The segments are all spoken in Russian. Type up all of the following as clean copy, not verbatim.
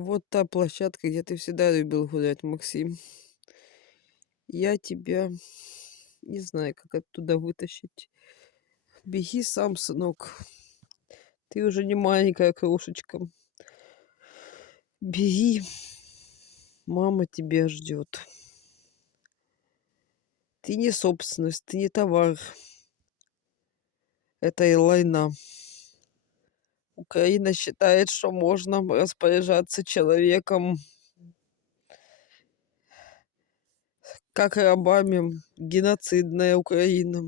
Вот та площадка, где ты всегда любил гулять, Максим. Я тебя не знаю, как оттуда вытащить. Беги сам, сынок. Ты уже не маленькая крошечка. Беги. Мама тебя ждет. Ты не собственность, ты не товар. Это и война. Украина считает, что можно распоряжаться человеком как рабами. Геноцидная Украина.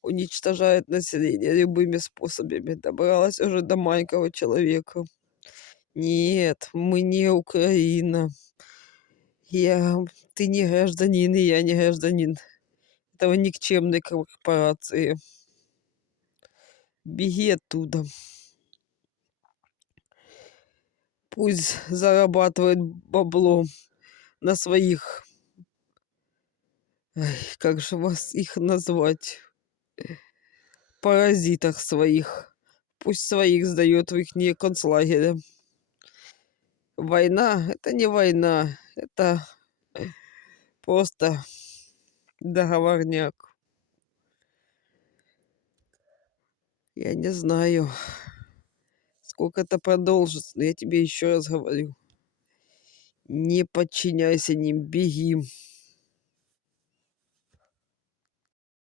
Уничтожает население любыми способами. Добралась уже до маленького человека. Нет, мы не Украина. Я... Ты не гражданин, и я не гражданин этого никчемной корпорации. Беги оттуда. Пусть зарабатывает бабло на своих... Ай, как же вас их назвать? Паразитах своих. Пусть своих сдает в их концлагеря. Война — это не война. Это просто договорняк. Я не знаю, сколько это продолжится, но я тебе еще раз говорю. Не подчиняйся ним, беги.